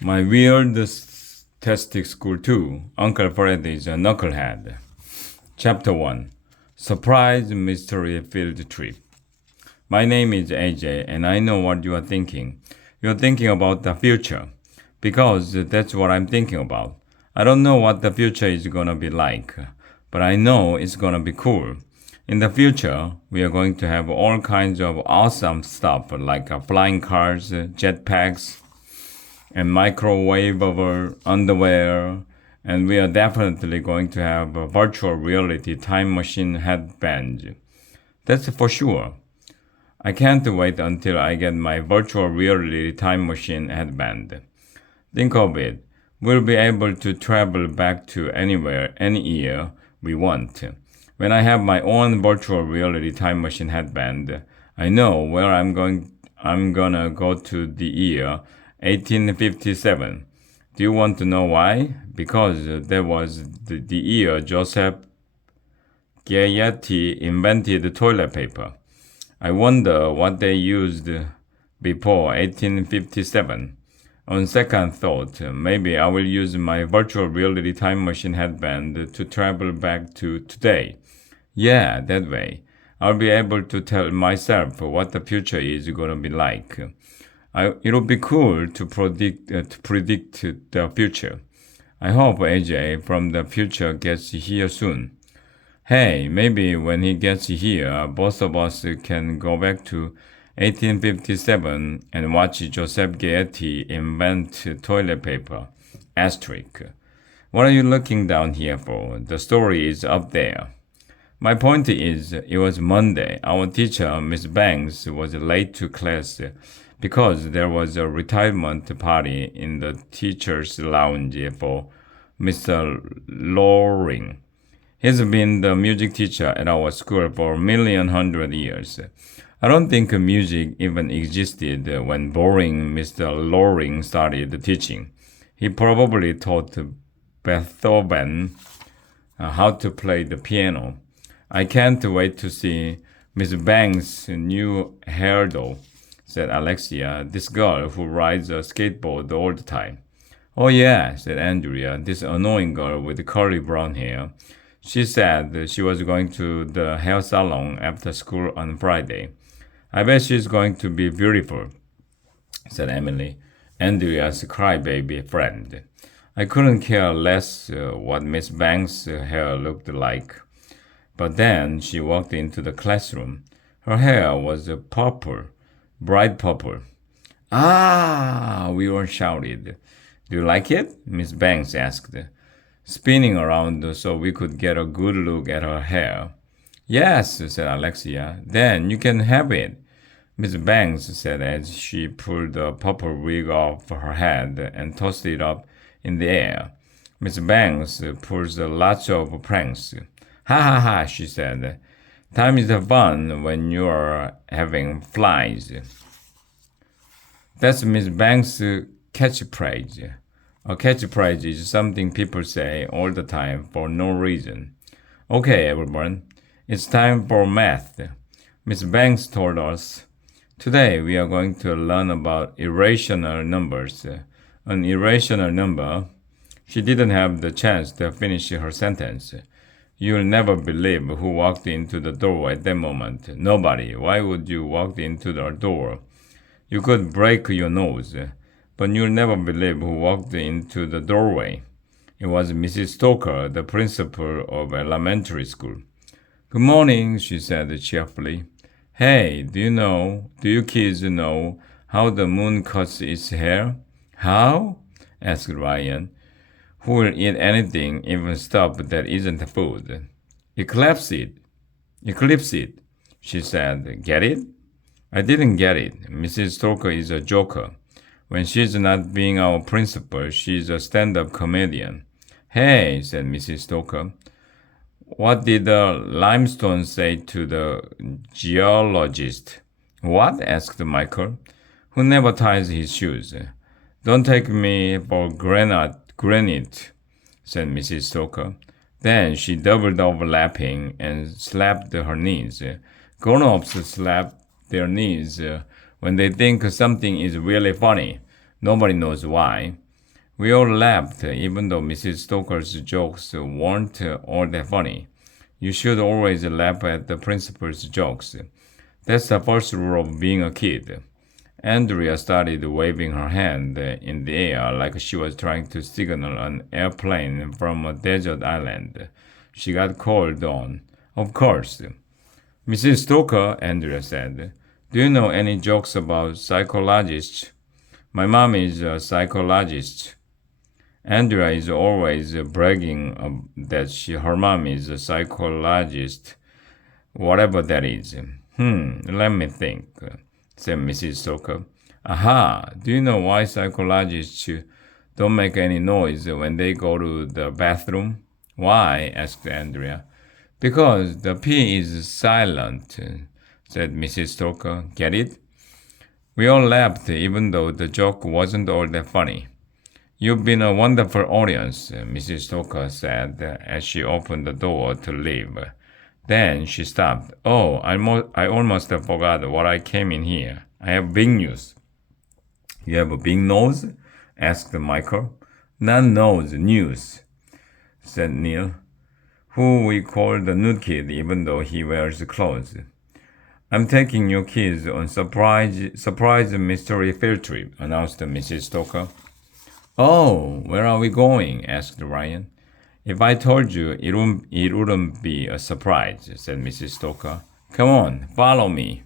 My weirdtastic school too. Uncle Fred is a knucklehead. Chapter 1 Surprise Mystery Field Trip. My name is AJ, and I know what you are thinking. You're thinking about the future, because that's what I'm thinking about. I don't know what the future is gonna be like, but I know it's gonna be cool. In the future, we are going to have all kinds of awesome stuff like flying cars, jetpacks, and microwavable underwear, and we are definitely going to have a virtual reality time machine headbands. That's for sure. I can't wait until I get my virtual reality time machine headband. Think of it. We'll be able to travel back to anywhere, any year we want. When I have my own virtual reality time machine headband, I know where I'm gonna go to the year 1857. Do you want to know why? Because that was the year Joseph Gayeti invented toilet paper. I wonder what they used before 1857. On second thought, maybe I will use my virtual reality time machine headband to travel back to today. Yeah, that way. I'll be able to tell myself what the future is going to be like. It'll be cool to predict the future. I hope AJ from the future gets here soon. Hey, maybe when he gets here, both of us can go back to 1857 and watch Joseph Gayeti invent toilet paper. Asterisk. What are you looking down here for? The story is up there. My point is, it was Monday. Our teacher, Miss Banks, was late to class because there was a retirement party in the teacher's lounge for Mr. Loring. He's been the music teacher at our school for a million hundred years. I don't think music even existed when boring Mr. Loring started teaching. He probably taught Beethoven how to play the piano. I can't wait to see Miss Banks' new hairdo, said Alexia, this girl who rides a skateboard all the time. Oh yeah, said Andrea, this annoying girl with curly brown hair. She said she was going to the hair salon after school on Friday. I bet she's going to be beautiful, said Emily, Andrea's crybaby friend. I couldn't care less what Miss Banks' hair looked like. But then she walked into the classroom. Her hair was purple, bright purple. Ah, we all shouted. Do you like it? Miss Banks asked, spinning around so we could get a good look at her hair. Yes, said Alexia. Then you can have it. Miss Banks said as she pulled the purple wig off her head and tossed it up in the air. Miss Banks pulls lots of pranks. Ha ha ha, she said. Time is fun when you're having flies. That's Miss Banks' catchphrase. A catchphrase is something people say all the time for no reason. Okay, everyone, it's time for math. Miss Banks told us. Today we are going to learn about irrational numbers. An irrational number. She didn't have the chance to finish her sentence. You'll never believe who walked into the door at that moment. Nobody. Why would you walk into the door? You could break your nose, but you'll never believe who walked into the doorway. It was Mrs. Stoker, the principal of elementary school. Good morning, she said cheerfully. Hey, do you kids know how the moon cuts its hair? How? Asked Ryan. Who will eat anything, even stuff that isn't food? Eclipse it, she said. Get it? I didn't get it. Mrs. Stoker is a joker. When she's not being our principal, she's a stand-up comedian. Hey, said Mrs. Stoker. What did the limestone say to the geologist? What? Asked Michael, who never ties his shoes. Don't take me for granite, said Mrs. Stoker. Then she doubled over laughing and slapped her knees. Grown-ups slap their knees when they think something is really funny. Nobody knows why. We all laughed, even though Mrs. Stoker's jokes weren't all that funny. You should always laugh at the principal's jokes. That's the first rule of being a kid. Andrea started waving her hand in the air like she was trying to signal an airplane from a desert island. She got called on. Of course. Mrs. Stoker, Andrea said, do you know any jokes about psychologists? My mom is a psychologist. Andrea is always bragging that her mom is a psychologist, whatever that is. Let me think, said Mrs. Stoker. Aha, do you know why psychologists don't make any noise when they go to the bathroom? Why? Asked Andrea. Because the P is silent, said Mrs. Stoker. Get it? We all laughed, even though the joke wasn't all that funny. You've been a wonderful audience, Mrs. Stoker said as she opened the door to leave. Then she stopped. Oh, I almost forgot what I came in here. I have big news. You have a big nose? Asked Michael. Not nose, news, said Neil, who we call the nude kid even though he wears clothes. I'm taking your kids on surprise mystery field trip, announced Mrs. Stoker. Oh, where are we going? Asked Ryan. If I told you, it wouldn't be a surprise, said Mrs. Stoker. Come on, follow me.